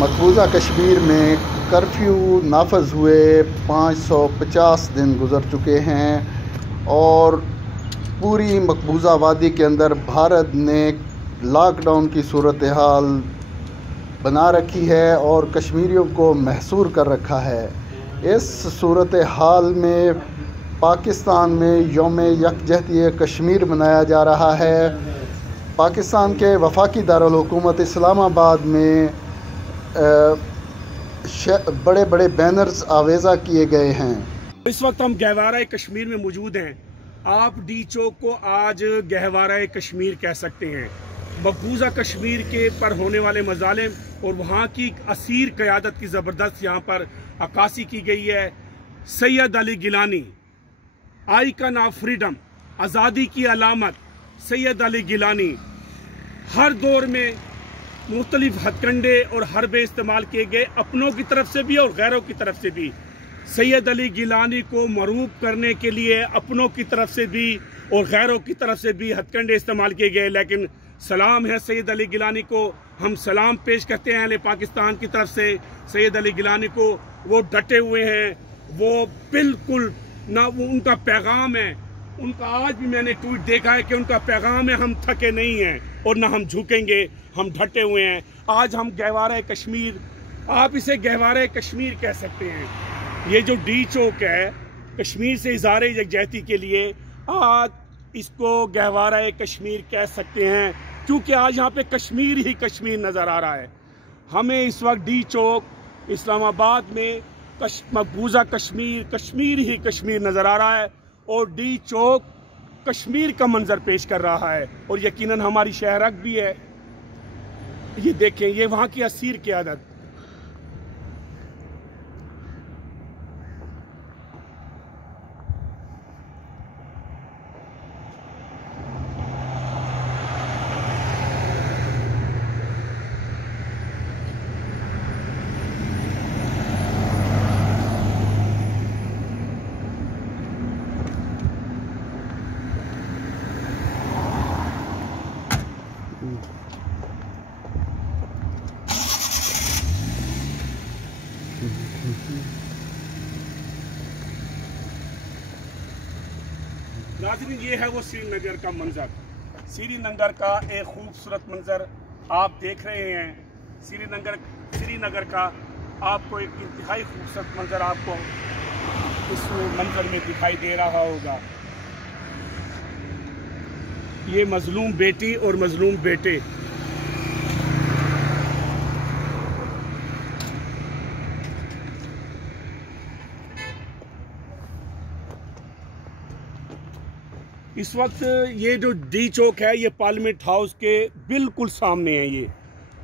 मकबूजा कश्मीर में कर्फ्यू नाफज हुए 550 दिन गुज़र चुके हैं और पूरी मकबूजा वादी के अंदर भारत ने लॉकडाउन की सूरत हाल बना रखी है और कश्मीरियों को महसूर कर रखा है। इस सूरत हाल में पाकिस्तान में यौम यकजहती कश्मीर मनाया जा रहा है। पाकिस्तान के वफाकी दारुल हुकूमत इस्लामाबाद में बड़े बड़े बैनर्स आवेज़ा किए गए हैं। इस वक्त हम गहवारा कश्मीर में मौजूद हैं। आप डी चौक को आज गहवारा कश्मीर कह सकते हैं। मकबूजा कश्मीर के पर होने वाले मजालिम और वहाँ की असीर क़यादत की ज़बरदस्त यहाँ पर अक्कासी की गई है। Syed Ali Gilani, icon of freedom, आज़ादी की अलामत सैयद अली गिलानी, हर दौर में मुख्तलिफ हथकंडे और हरबे इस्तेमाल किए गए, अपनों की तरफ से भी और गैरों की तरफ से भी। सैयद अली गिलानी को मरूब करने के लिए अपनों की तरफ से भी और गैरों की तरफ से भी हथकंडे इस्तेमाल किए गए, लेकिन सलाम है सैयद अली गिलानी को। हम सलाम पेश करते हैं अहले पाकिस्तान की तरफ से सैयद अली गिलानी को। वो डटे हुए हैं, वो बिल्कुल ना, वो उनका पैगाम है, उनका आज भी मैंने ट्वीट देखा है कि उनका पैगाम है, हम थके नहीं हैं और ना हम झुकेंगे, हम डटे हुए हैं। आज हम गहवारा कश्मीर, आप इसे गहवारा कश्मीर कह सकते हैं। ये जो डी चौक है कश्मीर से इज़हार यकजहती के लिए, आज इसको गहवारा कश्मीर कह सकते हैं क्योंकि आज यहाँ पे कश्मीर ही कश्मीर नज़र आ रहा है। हमें इस वक्त डी चौक इस्लामाबाद में मकबूजा कश्मीर, कश्मीर ही कश्मीर नज़र आ रहा है और डी चौक कश्मीर का मंजर पेश कर रहा है और यकीनन हमारी शहरक भी है। ये देखें, ये वहाँ की असीर क़यादत। नाज़रीन, ये है वो श्रीनगर का मंजर। श्रीनगर का एक खूबसूरत मंजर आप देख रहे हैं। श्रीनगर का आपको एक इंतहाई खूबसूरत मंजर आपको इस मंजर में दिखाई दे रहा होगा। ये मजलूम बेटी और मजलूम बेटे, इस वक्त ये जो डी चौक है ये पार्लियामेंट हाउस के बिल्कुल सामने है।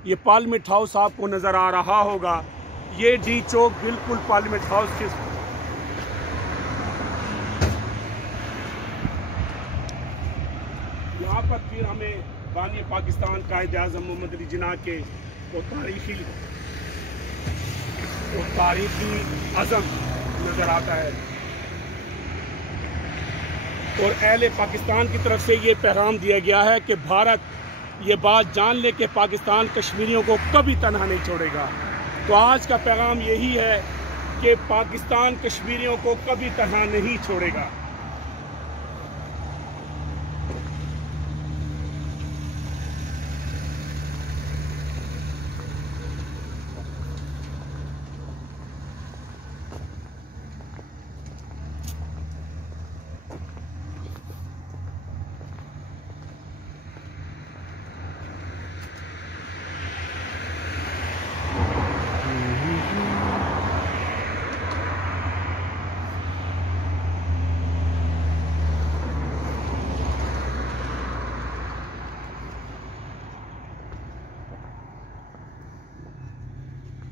ये पार्लियामेंट हाउस आपको नज़र आ रहा होगा। ये डी चौक बिल्कुल पार्लियामेंट हाउस के यहाँ पर फिर हमें बानी पाकिस्तान कायद-ए-आज़म मोहम्मद अली जिन्ना के वो तारीखी अज़म नज़र आता है और अहले पाकिस्तान की तरफ से ये पैगाम दिया गया है कि भारत ये बात जान ले कि पाकिस्तान कश्मीरियों को कभी तनहा नहीं छोड़ेगा। तो आज का पैगाम यही है कि पाकिस्तान कश्मीरियों को कभी तनहा नहीं छोड़ेगा।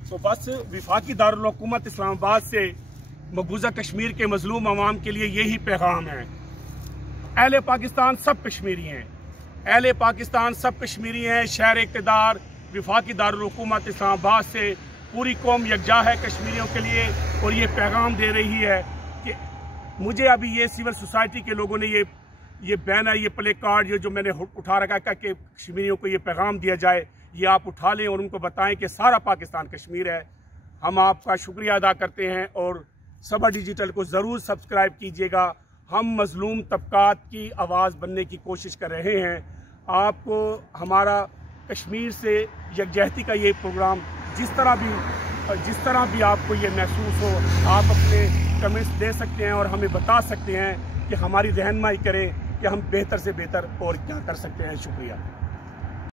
तो बस वफाकी दारुल हुकूमत इस्लामाबाद से मकबूजा कश्मीर के मजलूम अवाम के लिए यही पैगाम है। अहले पाकिस्तान सब कश्मीरी हैं, अहले पाकिस्तान सब कश्मीरी हैं। शहर इक़्तिदार वफाकी दारुल हुकूमत इस्लामाबाद से पूरी कौम यकजा है कश्मीरियों के लिए और ये पैगाम दे रही है कि मुझे अभी ये सिविल सोसाइटी के लोगों ने ये बैनर, ये प्ले कार्ड जो मैंने उठा रखा है कि कश्मीरियों को ये पैगाम दिया जाए ये आप उठा लें और उनको बताएं कि सारा पाकिस्तान कश्मीर है। हम आपका शुक्रिया अदा करते हैं और सबा डिजिटल को ज़रूर सब्सक्राइब कीजिएगा। हम मज़लूम तबकात की आवाज़ बनने की कोशिश कर रहे हैं। आपको हमारा कश्मीर से यकजहती का ये प्रोग्राम जिस तरह भी आपको ये महसूस हो, आप अपने कमेंट्स दे सकते हैं और हमें बता सकते हैं कि हमारी रहनुमाई करें कि हम बेहतर से बेहतर और क्या कर सकते हैं। शुक्रिया।